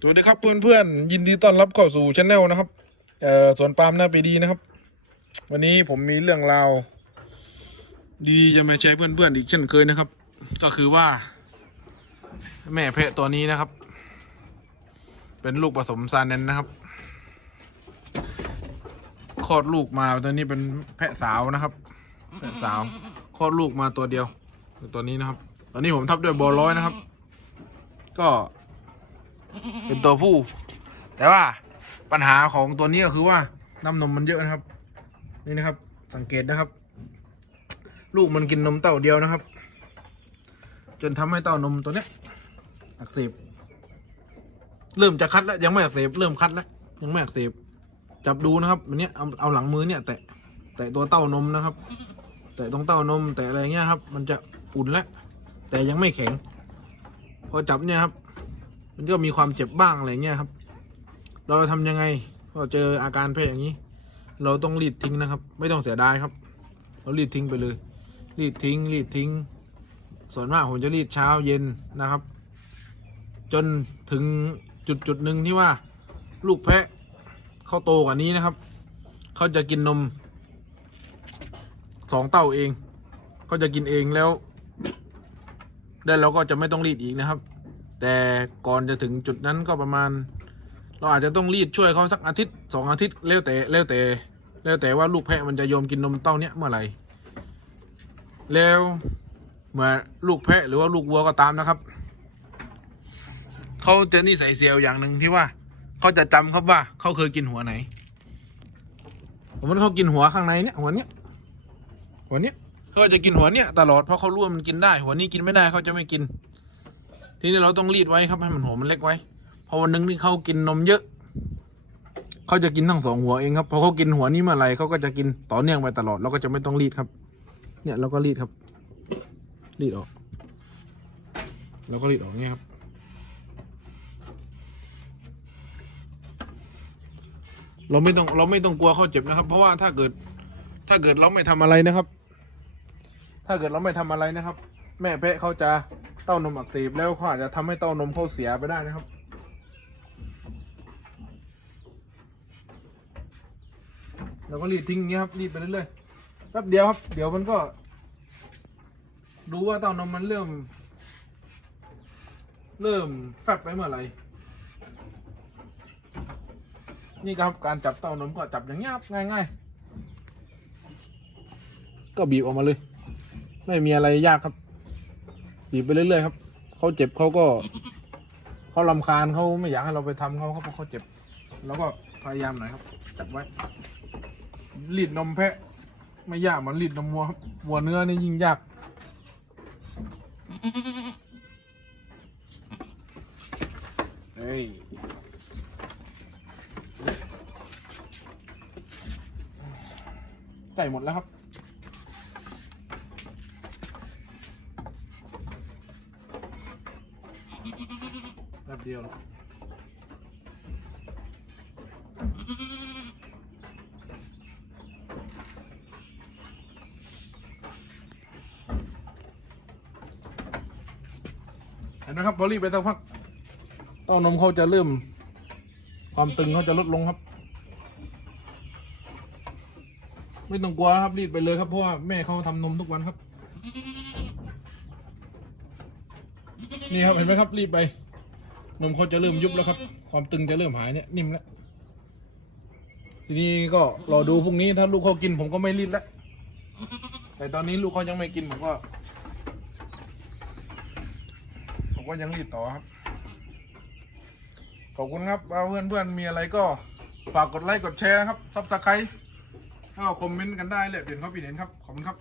สวัสดีครับเพื่อนๆยินดีต้อนรับเข้าสู่ช anel นะครับเอ่อสวนปาล์มหน้าไปดีนะครับ วันนี้ผมมีเรื่องราวดีๆจะมาแชร์เพื่อนๆอีกเช่นเคยนะครับ ก็คือว่า แม่เพะตัวนี้นะครับ เป็นลูกผสมซาเนนนะครับคลอดลูกมาตัวนี้เป็นแพะสาวนะครับ แพะสาวคลอดลูกมาตัวเดียว ตัวนี้นะครับ ตอนนี้ผมทับด้วยโบร้อยนะครับ ก็ เป็นตัวผู้ แต่ว่าปัญหาของตัวนี้ก็คือว่าน้ำนมมันเยอะนะครับ นี่นะครับ สังเกตนะครับ ลูกมันกินนมเต้าเดียวนะครับ จนทำให้เต้านมตัวเนี้ยอักเสบเริ่มจะคัดแล้วยังไม่อักเสบเริ่มคัดแล้วยังไม่อักเสบจับดูนะครับอันเนี้ยเอาเอาหลังมือเนี่ย แตะแตะตัวเต้านมนะครับ แตะตรงเต้านมแตะอะไรเงี้ยครับ มันจะอุ่นแล้วแต่ยังไม่แข็ง พอจับเนี่ยครับ มันก็มีความเจ็บบ้างอะไรเงี้ยครับ เราจะทำยังไงพอเจออาการแพ้อย่างนี้ เราต้องรีดทิ้งนะครับ ไม่ต้องเสียดายครับ เรารีดทิ้งไปเลย รีดทิ้ง รีดทิ้ง ส่วนมากผมจะรีดเช้าเย็นนะครับ จนถึงจุดจุดหนึ่งที่ว่า ลูกแพะเขาโตกว่านี้นะครับเขาจะกินนมสองเต้าเองเขาจะกินเองแล้วแล้เราก็จะไม่ต้องรีดอีกนะครับ แต่ก่อนจะถึงจุดนั้นก็ประมาณ เราอาจจะต้องรีดช่วยเขาสักอาทิตย์สองอาทิตย์แล้วแต่แล้วแต่แล้วแต่ว่าลูกแพะมันจะยอมกินนมเต้าเนี้ยเมื่อไหร่แล้วเมื่อลูกแพะหรือว่าลูกวัวก็ตามนะครับเขาจะนิสัยเสียวอย่างหนึ่งที่ว่าเขาจะจำครับว่าเขาเคยกินหัวไหนผมว่าเขากินหัวข้างในเนี้ยหัวเนี้ยหัวเนี้ยเขาจะกินหัวเนี้ยตลอดเพราะเขารู้ว่ามันกินได้ หัวนี้กินไม่ได้เขาจะไม่กิน ทีนี้เราต้องรีดไว้ครับให้มันหัวมันเล็กไว้พอวันหนึงที่เขากินนมเยอะ เขาจะกินทั้งสองหัวเองครับพอเขากินหัวนี้เมื่อไรเขาก็จะกินต่อเนื่องไปตลอดเราก็จะไม่ต้องรีดครับ เนี่ยเราก็รีดครับ รีดออกเราก็รีดออกเงี้ยครับเราไม่ต้องเราไม่ต้องกลัวเขาเจ็บนะครับ เพราะว่าถ้าเกิด ถ้าเกิดเราไม่ทำอะไรนะครับ ถ้าเกิดเราไม่ทำอะไรนะครับ แม่เพะเขาจะ เต้านมอักเสบแล้วเขาอาจจะทำให้เต้านมเขาเสียไปได้นะครับ เราก็รีดทิ้งเงี้ยครับรีดไปเรื่อยๆแป๊บเดียวครับ เดี๋ยวมันก็ดูว่าเต้านมมันเริ่ม เริ่มแฟบไปเมื่อไหร่นี่ครับการจับเต้านมก็จับอย่างเงี้ยครับง่ายๆ ก็บีบออกมาเลย ไม่มีอะไรยากครับ บีบไปเรื่อยๆครับเขาเจ็บเขาก็เขาลำคาญเขาไม่อยากให้เราไปทำเขาเขาเพราะเขาเจ็บ แล้วก็พยายามหน่อยครับ จับไว้รีดนมแพะ ไม่ยากเหมือนรีดนมวัวครับวัวเนื้อนี่ยิ่งยากเฮ้ยใกล้หมดแล้วครับ แป๊บ เดียวเห็นไหมครับพอรีบไปสักพักเต้านมเขาจะเริ่ม ความตึงเขาจะลดลงครับ ไม่ต้องกลัวครับรีบไปเลยครับเพราะว่าแม่เขาทำนมทุกวันครับ นี่ครับเห็นไหมครับรีบไป นมเขาจะเริ่มยุบแล้วครับ ความตึงจะเริ่มหายเนี่ยนิ่มแล้ว ทีนี้ก็รอดูพรุ่งนี้ถ้าลูกเขากินผมก็ไม่รีบแล้ว แต่ตอนนี้ลูกเขายังไม่กินผมก็ ผมก็ยังรีบต่อครับ ขอบคุณครับเพื่อนเพื่อนมีอะไรก็ฝากกดไลค์กดแชร์นะครับซับสไครต์ถ้าคอมเมนต์กันได้เลยเปลี่ยนเขาเปลี่ยนเห็นครับ ขอบคุณครับ